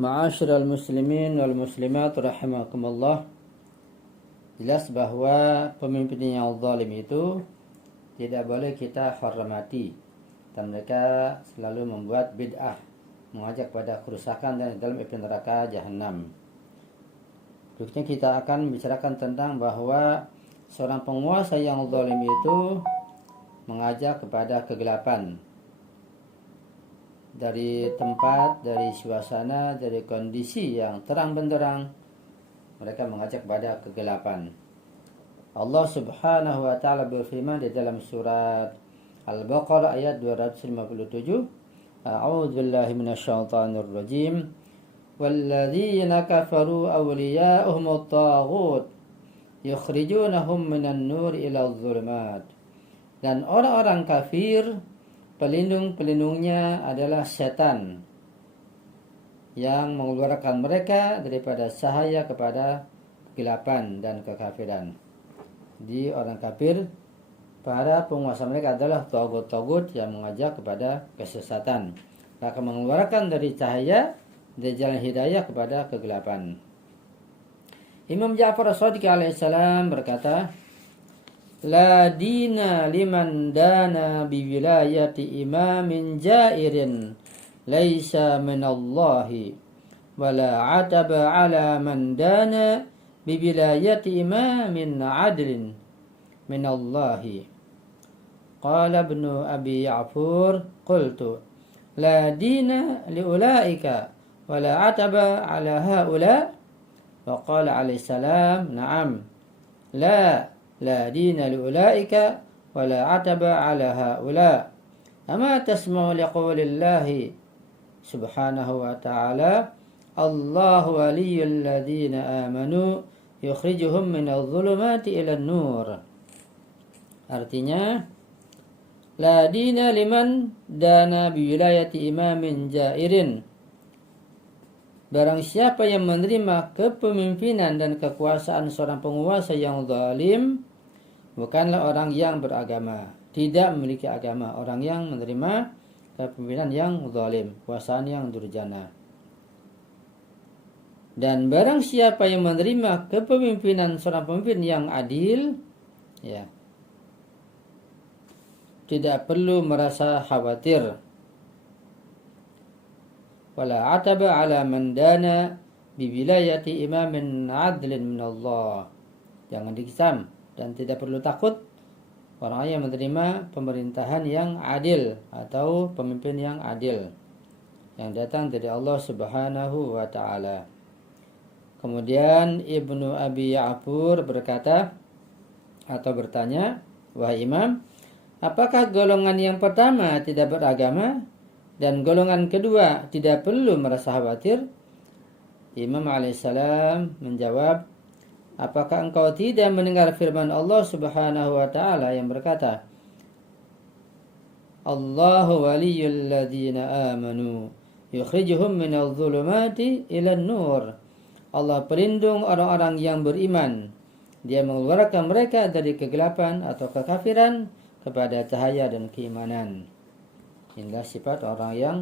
Ma'asyiral muslimin wal muslimat rahimakumullah. Jelas bahwa pemimpin yang zalim itu tidak boleh kita hormati, dan mereka selalu membuat bid'ah, mengajak pada kerusakan dan dalam api neraka jahanam. Berikutnya kita akan membicarakan tentang bahwa seorang penguasa yang zalim itu mengajak kepada kegelapan. Dari tempat, dari suasana, dari kondisi yang terang benderang, mereka mengajak pada kegelapan. Allah Subhanahu wa taala berfirman di dalam surat Al-Baqarah ayat 257, A'udzu billahi minasyaitonir rajim. Walladzina kafaru awliya'uhumut taghut yukhrijunahum minan nur ila adh-dhulumat. Dan orang-orang kafir, pelindung-pelindungnya adalah setan yang mengeluarkan mereka daripada cahaya kepada kegelapan dan kekafiran. Di orang kafir, para penguasa mereka adalah tagut-tagut yang mengajak kepada kesesatan, akan mengeluarkan dari cahaya dari jalan hidayah kepada kegelapan. Imam Ja'far As-Shadiq alaihissalam berkata, La dina liman dana biwilayati imamin jairin laisa minallahi wala ataba ala man dana biwilayati imamin adlin minallahi. Qala ibnu Abi Ya'fur qultu la dina liulaika wala ataba ala haula. Wa qala alaihi salam na'am la dina liulaika wala ataba ala haula. Ama tasma'u liqaulillahi subhanahu wa ta'ala Allahu waliyyul ladzina amanu yukhrijuhum minadh dhulumati ilan nur. Artinya, la dina liman dana biwilayati imamin jairin. Barang siapa yang menerima kepemimpinan dan kekuasaan seorang penguasa yang zalim, bukanlah orang yang beragama, tidak memiliki agama, orang yang menerima kepemimpinan yang zalim, kekuasaan yang durjana. Dan barang siapa yang menerima kepemimpinan seorang pemimpin yang adil, ya, tidak perlu merasa khawatir. Wala ataba ala man dana biwilayati imamin adlin minallah. Jangan dikisam dan tidak perlu takut orang yang menerima pemerintahan yang adil atau pemimpin yang adil yang datang dari Allah Subhanahu wa taala. Kemudian Ibnu Abi Ya'fur berkata atau bertanya, wahai Imam, apakah golongan yang pertama tidak beragama dan golongan kedua tidak perlu merasa khawatir? Imam alaihissalam menjawab, apakah engkau tidak mendengar firman Allah Subhanahu wa taala yang berkata, Allahu waliyyul ladzina amanu yukhrijuhum minadh dhulumati ilan nur. Allah pelindung orang-orang yang beriman. Dia mengeluarkan mereka dari kegelapan atau kekafiran kepada cahaya dan keimanan. Inilah sifat orang yang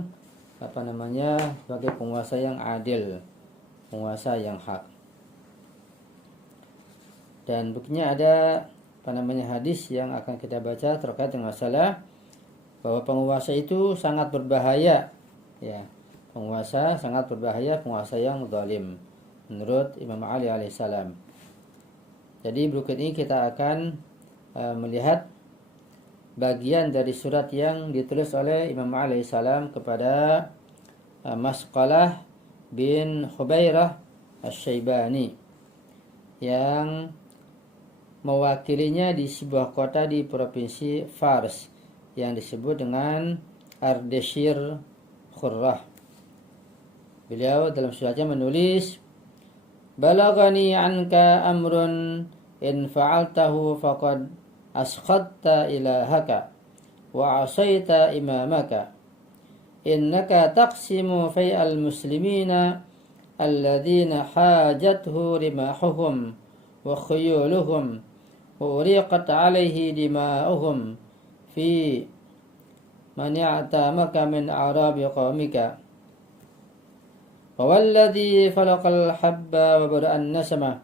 sebagai penguasa yang adil, penguasa yang hak. Dan buktinya ada hadis yang akan kita baca terkait dengan masalah bahwa penguasa itu sangat berbahaya, ya. Penguasa sangat berbahaya, penguasa yang zalim menurut Imam Ali alaihissalam. Jadi berikut ini kita akan melihat bagian dari surat yang ditulis oleh Imam Ali alaihissalam kepada Masqalah bin Khubairah Asy-Syaibani yang mewakilinya di sebuah kota di provinsi Fars yang disebut dengan Ardeshir Khurrah. Beliau dalam suratnya menulis, Balagani anka amrun in fa'altahu faqad asqatta ilahaka wa asaita imamaka innaka taqsimu fai'al muslimina alladhina hajathu rimahuhum wa khuyuluhum wa uriqat alaihi dima'uhum fi man ya'tamaka min a'rabi qaumika Fawalladhi falaqal habba wa bara'an nasama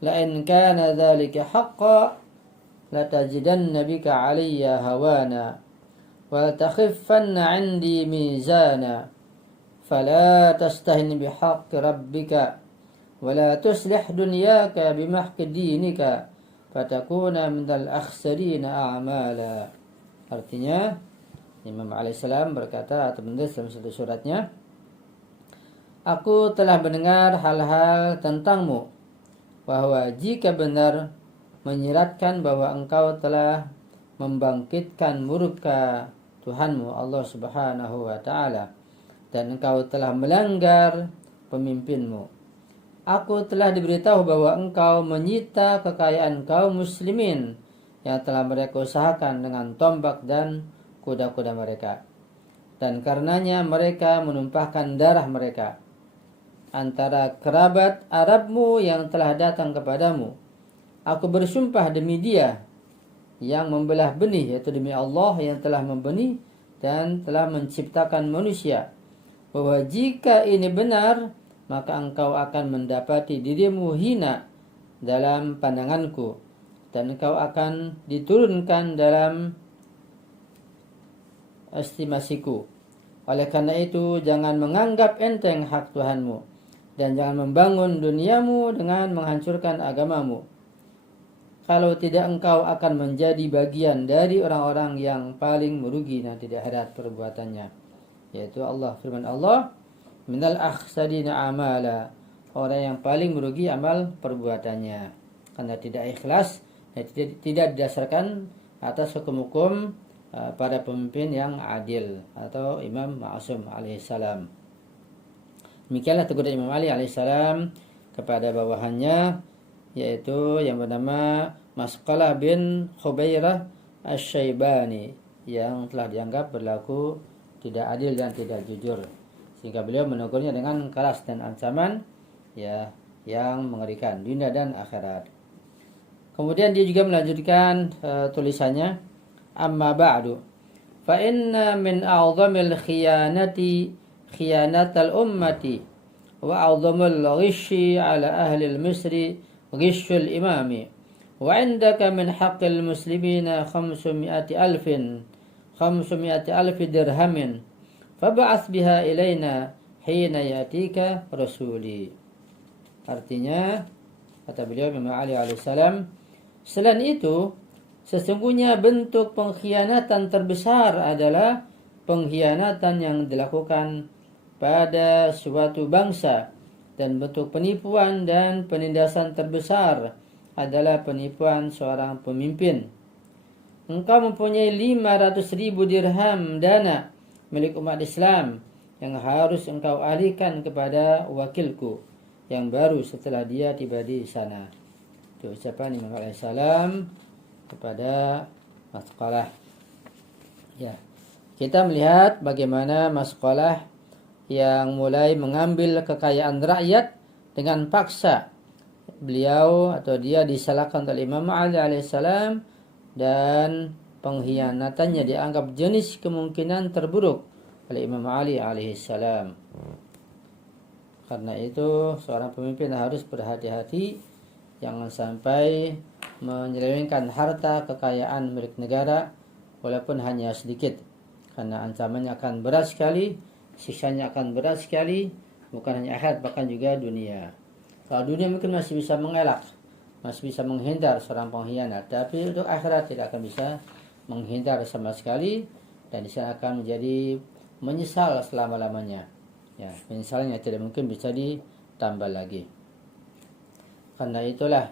la in kana dhalika haqqan latajidanna bika alayya hawana wa takhiffanna 'indi mizana fala tastahin bihaqqi rabbika wa la tuslih dunyaka bimahqi dinika fatakuna minal akhsarina a'mala. Artinya Imam alaihissalam berkata atau menulis dalam satu suratnya, aku telah mendengar hal-hal tentangmu, bahwa jika benar menyiratkan bahwa engkau telah membangkitkan murka Tuhanmu Allah Subhanahu wa taala dan engkau telah melanggar pemimpinmu. Aku telah diberitahu bahwa engkau menyita kekayaan kaum muslimin yang telah mereka usahakan dengan tombak dan kuda-kuda mereka, dan karenanya mereka menumpahkan darah mereka antara kerabat Arabmu yang telah datang kepadamu. Aku bersumpah demi Dia yang membelah benih, yaitu demi Allah yang telah membenih dan telah menciptakan manusia, bahwa jika ini benar, maka engkau akan mendapati dirimu hina dalam pandanganku, dan engkau akan diturunkan dalam estimasiku. Oleh karena itu, jangan menganggap enteng hak Tuhanmu, dan jangan membangun duniamu dengan menghancurkan agamamu. Kalau tidak, engkau akan menjadi bagian dari orang-orang yang paling merugi nanti di akhirat perbuatannya. Yaitu Allah, firman Allah, minal akhsadina amala, orang yang paling merugi amal perbuatannya, karena tidak ikhlas, tidak didasarkan atas hukum-hukum para pemimpin yang adil atau Imam Ma'sum alaihissalam. Demikianlah teguran Imam Ali alaihissalam kepada bawahannya, yaitu yang bernama Masqalah bin Khubairah Asy-Syaibani, yang telah dianggap berlaku tidak adil dan tidak jujur, sehingga beliau menegurnya dengan keras dan ancaman yang mengerikan dunia dan akhirat. Kemudian dia juga melanjutkan tulisannya, amma ba'du fa inna min a'zamil khiyanatal ummati wa a'zamul ghishi ala ahli al-misri ghishul imami wa indaka min haqqil muslimina 500,000 dirhamin fab'ath biha ilaina hina yatika rasuli. Artinya, kata beliau Imam Ali alaihissalam, selain itu, sesungguhnya bentuk pengkhianatan terbesar adalah pengkhianatan yang dilakukan pada suatu bangsa, dan bentuk penipuan dan penindasan terbesar adalah penipuan seorang pemimpin. Engkau mempunyai 500,000 dirham dana milik umat Islam yang harus engkau alihkan kepada wakilku yang baru setelah dia tiba di sana. Itu ucapan Imam alaihissalam kepada Masqalah. Ya, kita melihat bagaimana Masqalah yang mulai mengambil kekayaan rakyat dengan paksa. Beliau atau dia disalahkan oleh Imam Ali alaihissalam, dan pengkhianatannya dianggap jenis kemungkinan terburuk oleh Imam Ali alaihissalam. Karena itu seorang pemimpin harus berhati-hati, jangan sampai menyelewengkan harta kekayaan milik negara walaupun hanya sedikit, karena ancamannya akan berat sekali, siksanya akan berat sekali, bukan hanya akhirat bahkan juga dunia. Kalau dunia mungkin masih bisa mengelak, masih bisa menghindar seorang pengkhianat, tapi untuk akhirat tidak akan bisa menghindar sama sekali, dan di sana akan menjadi menyesal selama-lamanya. Ya, penyesalannya tidak mungkin bisa ditambah lagi. Karena itulah,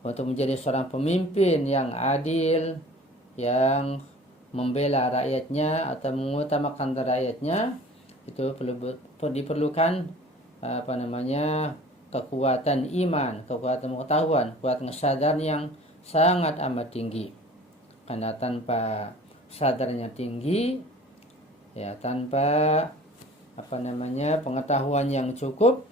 untuk menjadi seorang pemimpin yang adil, yang membela rakyatnya atau mengutamakan rakyatnya, itu diperlukan kekuatan iman, kekuatan pengetahuan, kekuatan kesadaran yang sangat amat tinggi. Karena tanpa sadarnya tinggi, ya tanpa pengetahuan yang cukup,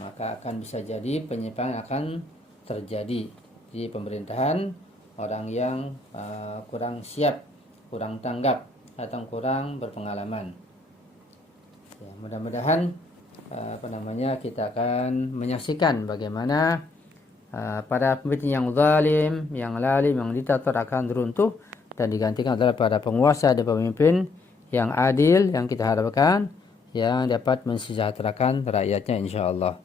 maka akan bisa jadi penyimpangan akan terjadi di pemerintahan, orang yang kurang siap, kurang tanggap, atau kurang berpengalaman. Ya, mudah-mudahan kita akan menyaksikan bagaimana para pemimpin yang zalim, yang lalim, yang diktator akan runtuh dan digantikan adalah para penguasa dan pemimpin yang adil yang kita harapkan yang dapat mensejahterakan rakyatnya insyaallah.